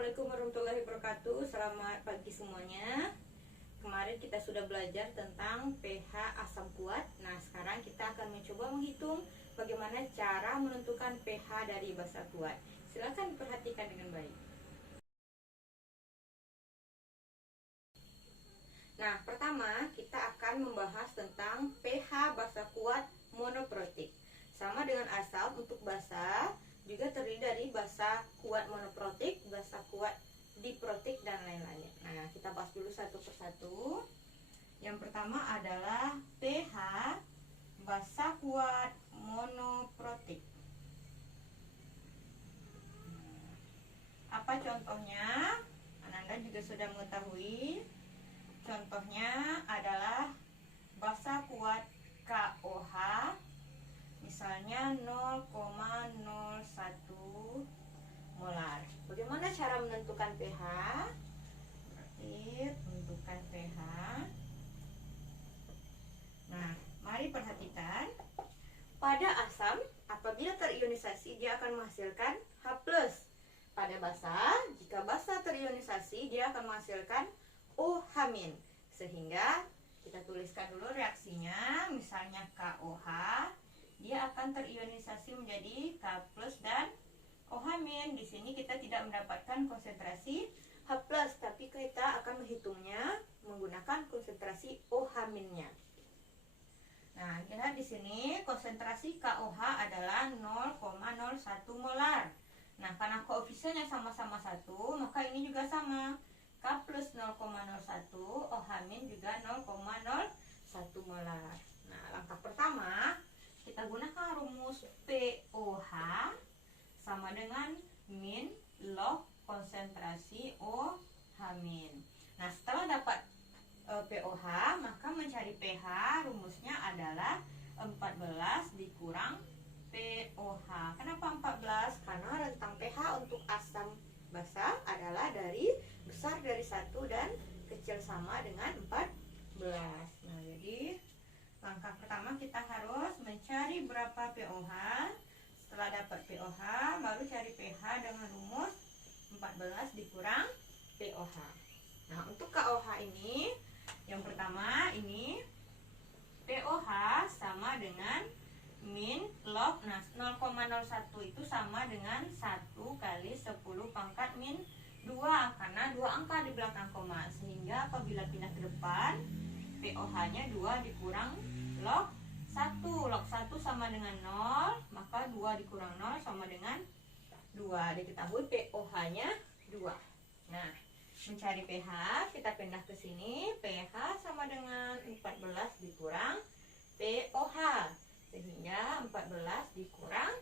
Assalamualaikum warahmatullahi wabarakatuh. Selamat pagi semuanya. Kemarin kita sudah belajar tentang pH asam kuat. Nah, sekarang kita akan mencoba menghitung bagaimana cara menentukan pH dari basa kuat. Silakan perhatikan dengan baik. Nah, pertama kita akan membahas tentang pH basa kuat monoprotik. Sama dengan asam, untuk basa juga terdiri dari basa kuat monoprotik, basa kuat diprotik, dan lain-lainnya. Nah, kita bahas dulu satu persatu. Yang pertama adalah pH basa kuat monoprotik. Apa contohnya? Ananda juga sudah mengetahui. Contohnya adalah basa kuat KOH, misalnya 0,01 molar. Bagaimana cara menentukan pH? Berarti menentukan pH. Nah, mari perhatikan. Pada asam, apabila terionisasi dia akan menghasilkan H+. Pada basa, jika basa terionisasi dia akan menghasilkan OH-. Sehingga kita tuliskan dulu reaksinya. Misalnya KOH, dia akan terionisasi menjadi K+ dan OH-. Di sini kita tidak mendapatkan konsentrasi H+, tapi kita akan menghitungnya menggunakan konsentrasi OH-nya. Nah, lihat di sini konsentrasi KOH adalah 0,01 molar. Nah, karena koefisiennya sama-sama 1, maka ini juga sama. K plus 0,01, OH- juga 0,01 molar. Nah, langkah pertama kita gunakan rumus POH sama dengan min log konsentrasi OH-. Nah, setelah dapat POH, maka mencari pH rumusnya adalah 14 dikurang POH. Kenapa 14? Karena rentang pH untuk asam basa adalah besar dari 1 dan kecil sama dengan 14. Nah, jadi langkah pertama kita harus mencari berapa POH. Setelah dapat POH, baru cari pH dengan rumus 14 dikurang POH. Nah, untuk KOH ini, yang pertama ini POH sama dengan min log. Nah, 0,01 itu sama dengan 1 kali 10 pangkat min 2, karena 2 angka di belakang koma. Sehingga apabila pindah ke depan, POH-nya 2 dikurang log 1. Log 1 sama dengan 0, maka 2 dikurang 0 sama dengan 2. Diketahui POH-nya 2. Nah, mencari pH, kita pindah ke sini. pH sama dengan 14 dikurang POH. Sehingga 14 dikurang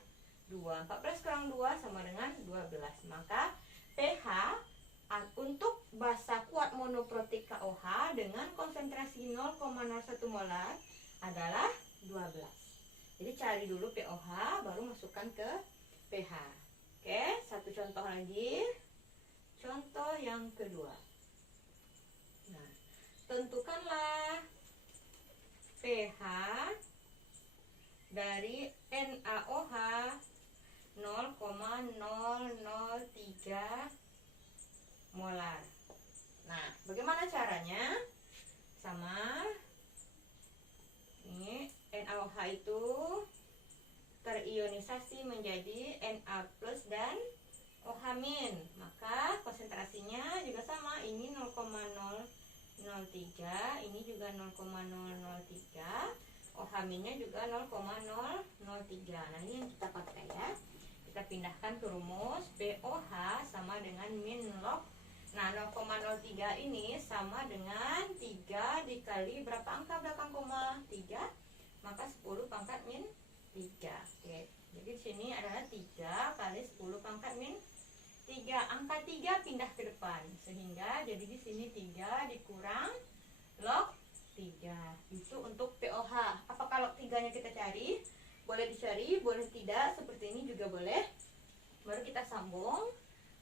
2. 14 kurang 2 sama dengan 12. Maka pH untuk basa kuat monoprotik KOH dengan konsentrasi 0,01 molar adalah 12. Jadi cari dulu POH, baru masukkan ke pH. Oke, satu contoh lagi. Contoh yang kedua. Nah, tentukanlah pH dari NaOH 0,003 molar. Nah, bagaimana caranya? Sama ini NaOH itu terionisasi menjadi Na+ dan OH-. Maka konsentrasinya juga sama. Ini 0,003, ini juga 0,003. OH-nya juga 0,003. Nah, ini yang kita pakai ya. Kita pindahkan ke rumus POH sama dengan min log. Nah, 0,03 ini sama dengan 3 dikali berapa angka belakang koma? 3. Maka 10 pangkat min 3. Oke. Jadi di sini adalah 3 kali 10 pangkat min 3. Angka 3 pindah ke depan. Sehingga jadi di sini 3 dikurang log 3. Itu untuk POH. Apakah log 3-nya kita cari? Boleh dicari, boleh tidak. Seperti ini juga boleh. Baru kita sambung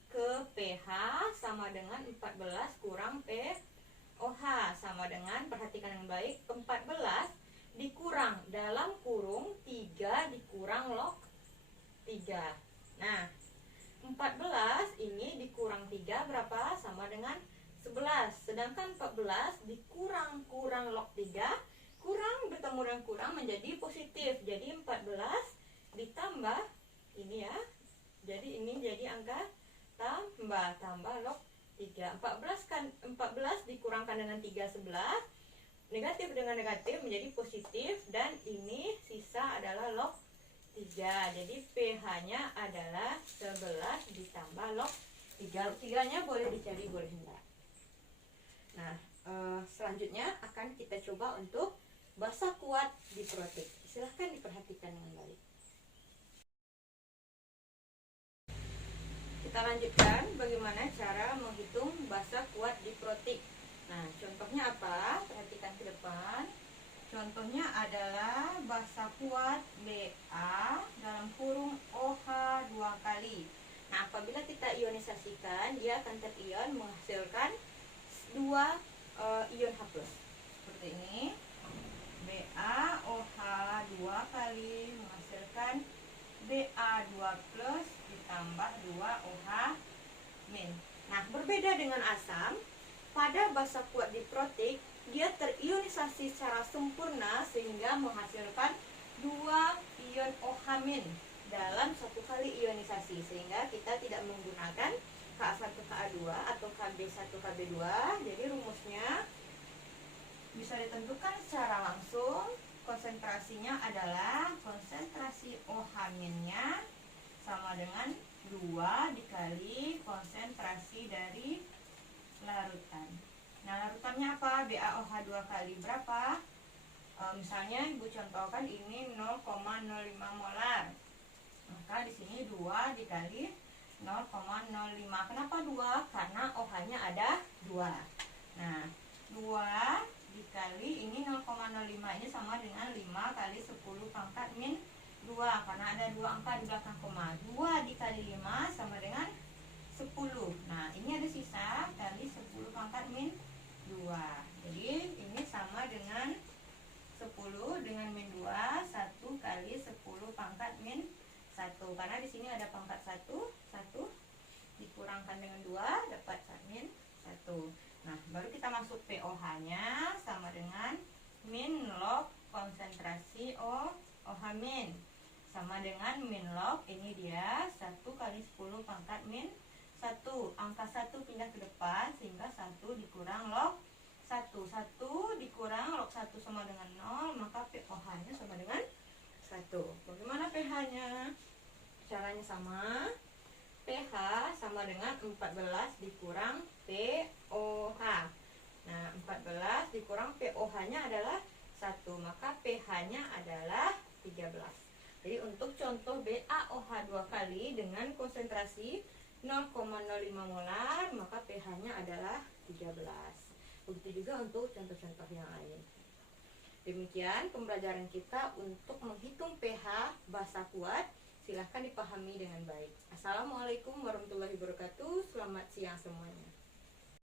ke pH sama dengan 14 kurang POH sama dengan, perhatikan yang baik, 14 dikurang dalam kurung 3 dikurang log 3. Nah, 14 ini dikurang 3 sama dengan 11. Sedangkan 14 dikurang log 3, kurang bertemu dengan kurang menjadi positif. Jadi 14 ditambah ini ya. Jadi ini jadi angka tambah log 3. 14 dikurangkan dengan 3 11. Negatif dengan negatif menjadi positif, dan ini sisa adalah log 3. Jadi pH-nya adalah 11 ditambah log 3. 3-nya boleh dicari, boleh enggak. Nah, selanjutnya akan kita coba untuk basa kuat diprotik. Silahkan diperhatikan dengan baik. Kita lanjutkan bagaimana cara menghitung basa kuat diprotik. Nah, contohnya apa? Perhatikan ke depan. Contohnya adalah basa kuat BA dalam kurung OH 2 kali. Nah, apabila kita ionisasikan, dia akan terion menghasilkan 2 ion H+. Seperti ini. BaOH 2 kali menghasilkan Ba2+ ditambah 2OH-. Nah, berbeda dengan asam, pada basa kuat diprotik dia terionisasi secara sempurna sehingga menghasilkan 2 ion OH- dalam satu kali ionisasi, sehingga kita tidak menggunakan Ka1Ka2 atau Kb1Kb2. Jadi rumusnya bisa ditentukan secara langsung. Konsentrasinya adalah konsentrasi OH-nya sama dengan 2 dikali konsentrasi dari larutan. Nah, larutannya apa? BaOH 2 kali berapa? Misalnya Ibu contohkan ini 0,05 molar. Maka di sini 2 dikali 0,05. Kenapa 2? Karena OH-nya ada 2. Nah, 2 dikali ini 0,05 ini sama dengan 5 kali 10 pangkat min 2, karena ada 2 angka di belakang koma. 2 dikali 5 sama dengan 10. Nah, ini ada sisa kali 10 pangkat min 2. Jadi ini sama dengan 10 dengan min 2, 1 kali 10 pangkat min 1. Karena di sini ada pangkat 1, 1 dikurangkan dengan 2 dapat min 1. Nah, baru kita masuk POH-nya sama dengan min log konsentrasi OH- sama dengan min log, ini dia 1 kali 10 pangkat min 1. Angka 1 pindah ke depan sehingga 1 dikurang log 1. 1 dikurang log 1 sama dengan 0, maka POH-nya sama dengan 1. Bagaimana pH-nya? Caranya sama. pH sama dengan 14 dikurang POH. Nah, 14 dikurang POH-nya adalah 1, maka pH-nya adalah 13. Jadi untuk contoh BaOH 2 kali dengan konsentrasi 0,05 molar, maka pH-nya adalah 13. Begitu juga untuk contoh-contoh yang lain. Demikian pembelajaran kita untuk menghitung pH basa kuat. Silahkan dipahami dengan baik. Assalamualaikum warahmatullahi wabarakatuh. Selamat siang semuanya.